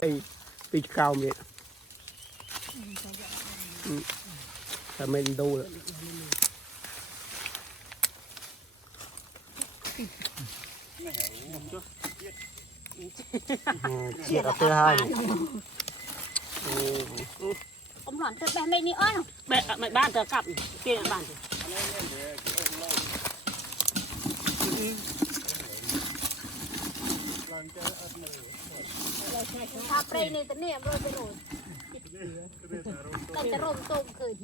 ไอ้ปีกาวเนี่ยแต่ไม่ดูเลยเชียร์กับเตอร์ให้ông hòn tự bè mày đi ơi bè mày ban giờ cặp kia là bàn tháp đây này tận niệm rồi cái nồi tận rôm tôm cười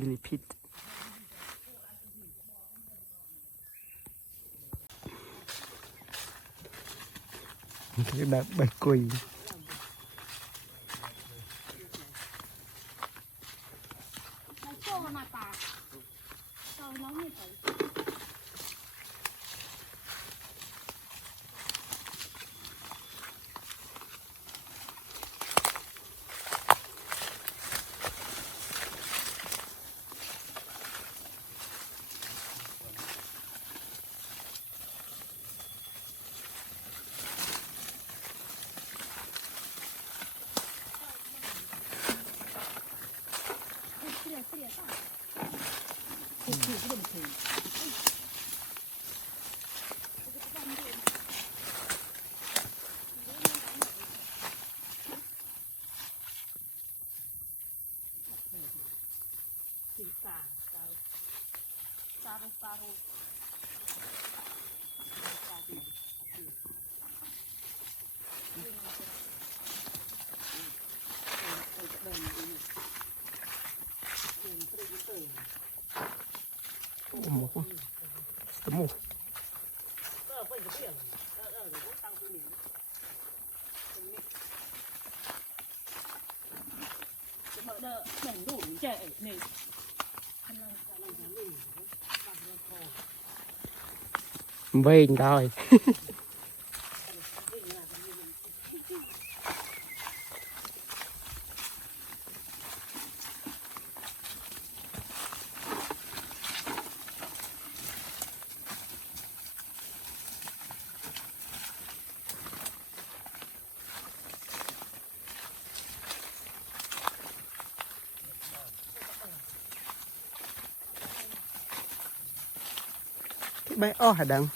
บิลิพิษcái đợt bạch quỳ temu về rồi cái bé o hả đằng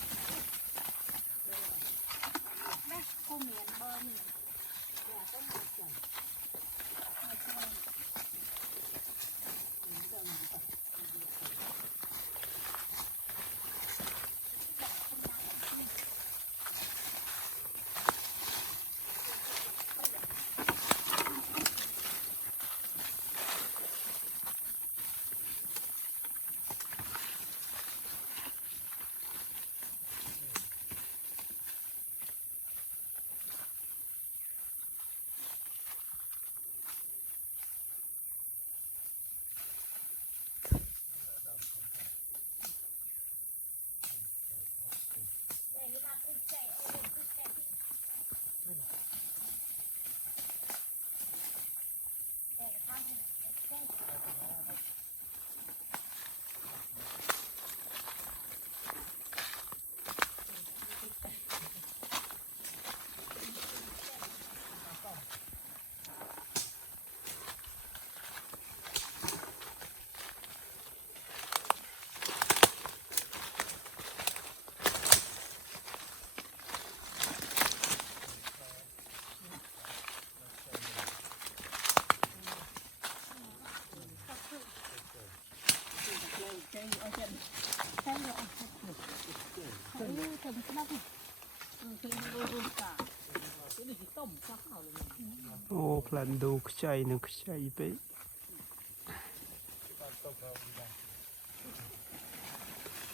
ô plan đồ chạy nó chạy bé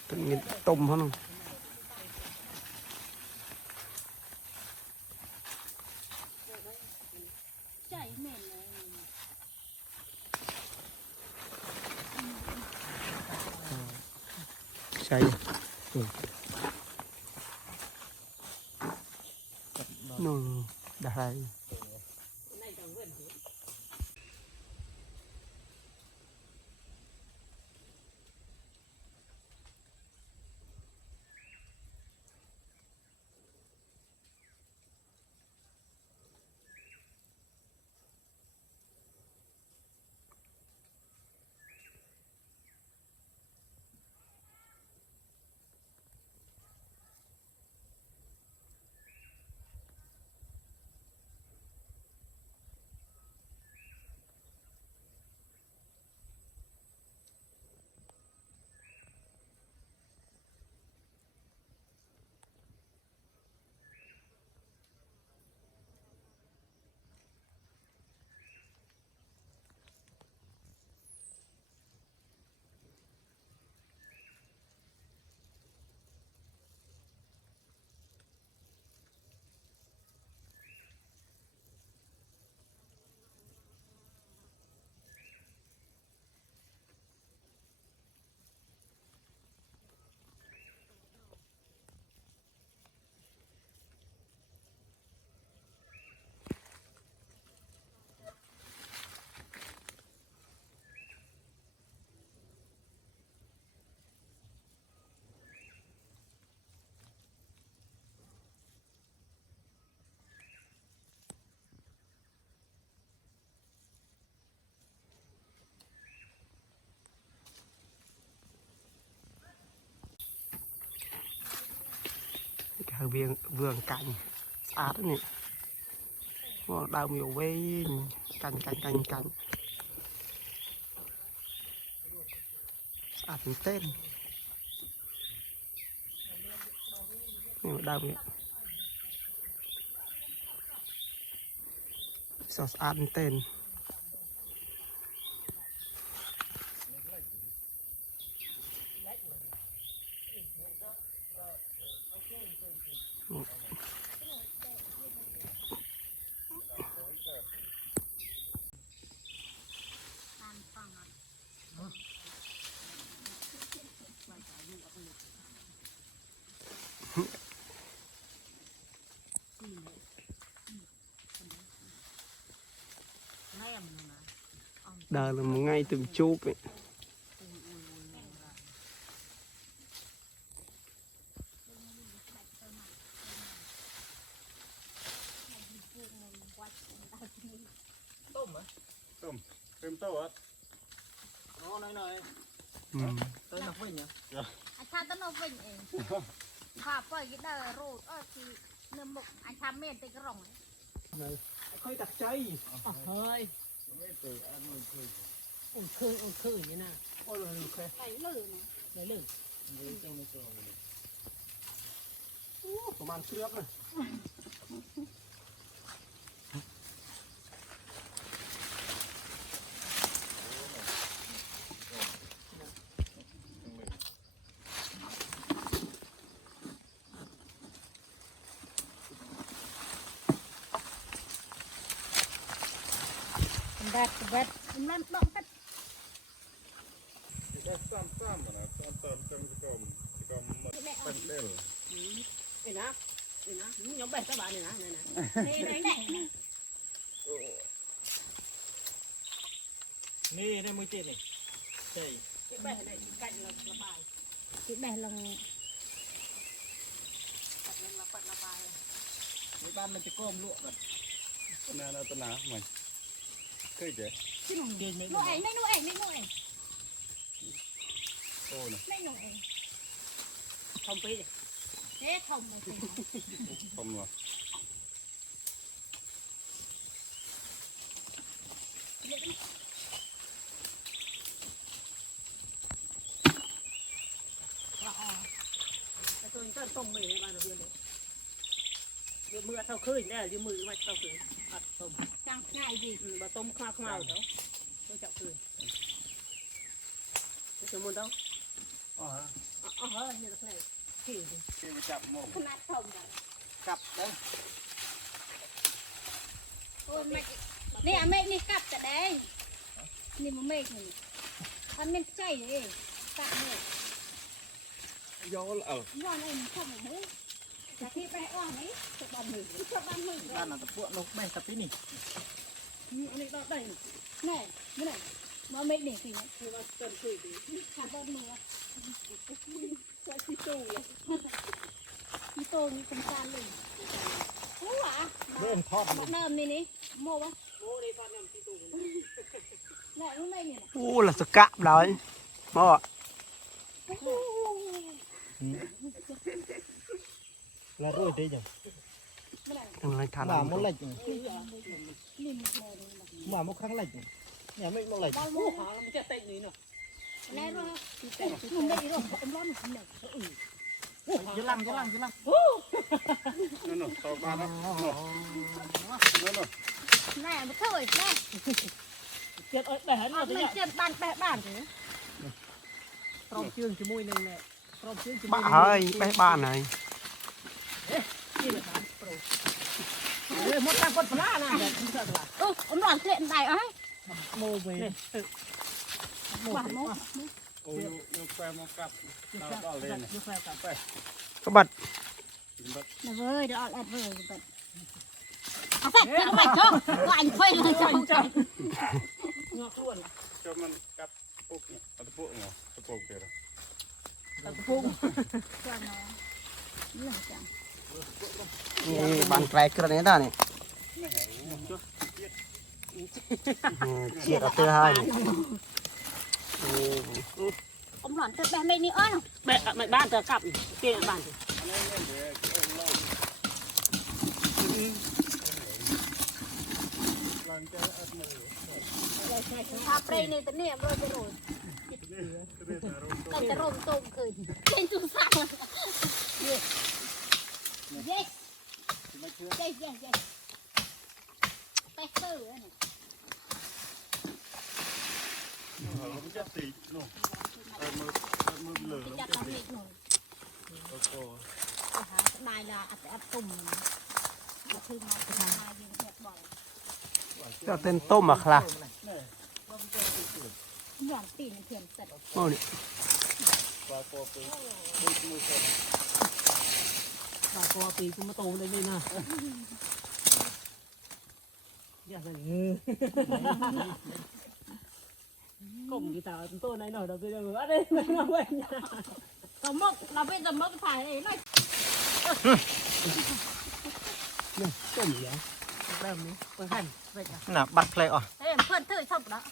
tự nhiên tôm hả nó ใช่นู่นได้ cái vườn cảnh sát này đào miểu với cảnh sát tên đào miểu sát tên đời là một ngày từng chút ấy. Tôm thêm tôm á. Nó nói tới nó vinh nhá. anh tha tới nó vinh ấy thà phải cái đời rồi thì nằm một anh tha men tới cái rồng Này khơi đặt cháy Hơi ổn khơi như nào. ôi rồi ok cái lử này Lấy lử. của màn trước này bẹt làm động cách Cái sam mà nè, sam trong cái cơm bánh đèn. Đây nè, nhóm bè các bạn này nè, đây này Nè đây mới tên này. Đây. cái bè này cạnh là bài cái bè là bài Mấy ban mình chỉ cơm lụa rồi. Nè nó tên nào mày? Cái gì? chứ nó nuôi ảnh Ô nè, đây nuôi ảnh Không phí đi. thế không một không rồi. Tôi rất tông mì này bạn ở bên đấy. Mưa sau khơi đây là mưa mà sau khơi. Tôm. chẳng ngày gì Bà tôm khoa không ao đâu. Tôi chọn khơi. Tôi muốn đâu? Như thế này. Kiểu gì? Cái mà chậm mồm. không ăn không rồi Cặp đấy. ôi mẹ nè mẹ đi cặp tại đây nè mà mẹ này anh men chay đấy cặp này ย้อนเอา ย้อนเองชอบไหมจากที่ไปอ้อไหมชอบบ้านมือชอบบ้านมือ บ้านเราตะพวกนกแม่ตะปีนี่อันนี้ได้ แน่ไม่ไหนมาเม็ดนี่สิ คือว่าเติมคุยดี ขาดบ้านมือ ใส่ที่ตู้เลย มีโตมีเป็นจานเลยโอ้หวะ เริ่มทอด มาเนิ่มนี่โม่วะ โอ้ได้ฟันน้ำที่ตู้ แหละรู้ไหมเนี่ย โอ้ละสกะเลยบ่ là rồi thế nhỉ ทางไรทาน mà một lệch นี่มีโม่เลย mà một kháng lệch nhà mình một lệch บ้าน โอ้ โม่ หามันจะเต้นนี่เนาะ แน่รู้แต่หนุ่มได้ดีหรอผมร้อนหนุ่มเนี่ย dữ lăng dữ lăng นั่นน่ะตอกมาแล้วนั่นน่ะ แน่มาเถอะแน่ เจ็บเอ้ยแบะ เอา เนี่ย เงินเจ็บบ้านแปะบ้านถือ พร้อมเชื่องจมูกนึงเนี่ยพร้อมเชื่องจมู บ้าก เฮ้ยไปบ้านไหน นี่แหละครับโปรเฮ้ยมดตาคนพลานะแบบที่เสือกละ โอ้ผมร้อนเกล็ดได้เอ้ย mô về หวานโม่ โอ้ยยกแฟมากับตาบ้าเลยเนี่ย ยกแล้วครับ ก็บัด กินแบบ เว้ยเดี๋ยวเอาแอดเว้ยแบบเอาใส่กินไปเถอะก็อันค่อยเลยจ้ะ เงาะอ้วน choมันกับปุ๊กเนี่ยตะปุ๊กเนาะตะปุ๊กเดี๋ยว ตะพุง จ้ะเนาะเรื่องจัง นี่บ้านไกลกระนี้ได้นี่ ไม่หาย เชียร์เอาเตือให้โอ้ ผมร้อนเจ็บแบบไม่นี่อ้อย แบะบ้านจะกลับเตี้ยบ้าน ลังแกอัดมือ ถ้าเปรย์นี่ตะเนี่ยโรยไปโรยแต่จะร่มต้มคืนเป็นจุดสั่งเย้เย้เย้เย้เย้ไปเสือเนี่ย มันจะตีเนาะแต่มือเหลือ จัดทำเล็กหน่อย แล้วก็ ไปหาได้ละอัดอัดตุ่มมันคือมาทำมายิงแบบบ่อย เจ้าเต้นต้มอ่ะครับ หย่อนตีนเถื่อนเสร็จ โอ้นี่ ปลาโปไปมือคน ปากคอปีกูมาโตเลยนี่นะอย่าใส่เงือก้มกีตาร์ตัวไหนหน่อยเราไปเดี๋ยวอะไรไม่มาเว้ย สมมติเราเป็นสมมติถ่ายเลยหน่อย ต้มเหรอแบบนี้ไปให้ไปกัน nè bắt play à เฮ้ยเพื่อนเธอชอบแล้ว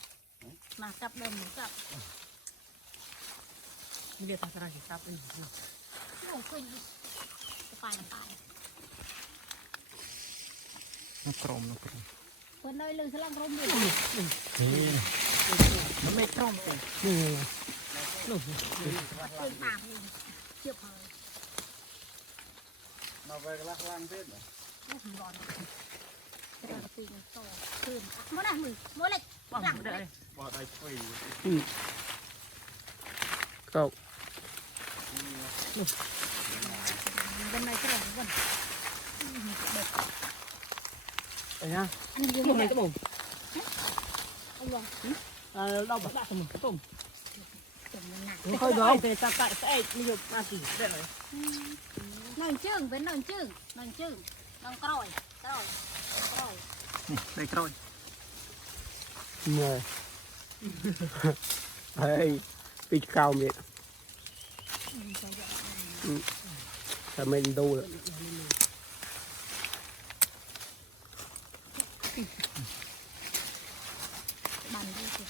มาจับเดิมจับ มีเรียกทางอะไรครับเอง โอ้คือไปไป nó crom nó crom เพื่อนเลยลืมสลังร่มอยู่ nó mê crom kìa นี่ เพื่อนปากเองเจ็บเลย มาไปลักล่างเพชร โอ้โหร้อนตีนโตขึ้นมื่อไหร่มือเมื่อไหร่ บ้าง หลัง ได้ บอดไอ้คุย ก็ บนไหนก็หลังบน ไปนะ อันนี้ ต้มไหนก็บ่ม เอาลง เราแบบได้สมุนต้ม จมหนัก ไม่ค่อยร้อนแต่ตาไก่แต่นิยมมาสิได้เลย นอนจึ้งเป็นนอนจึ้งนอนจึ้งนอนกร่อยกร่อยกร่อย đây crom เมื่อยเฮ้ยปีกเก่าเมียแต่ไม่ดูเลย บันดูสิ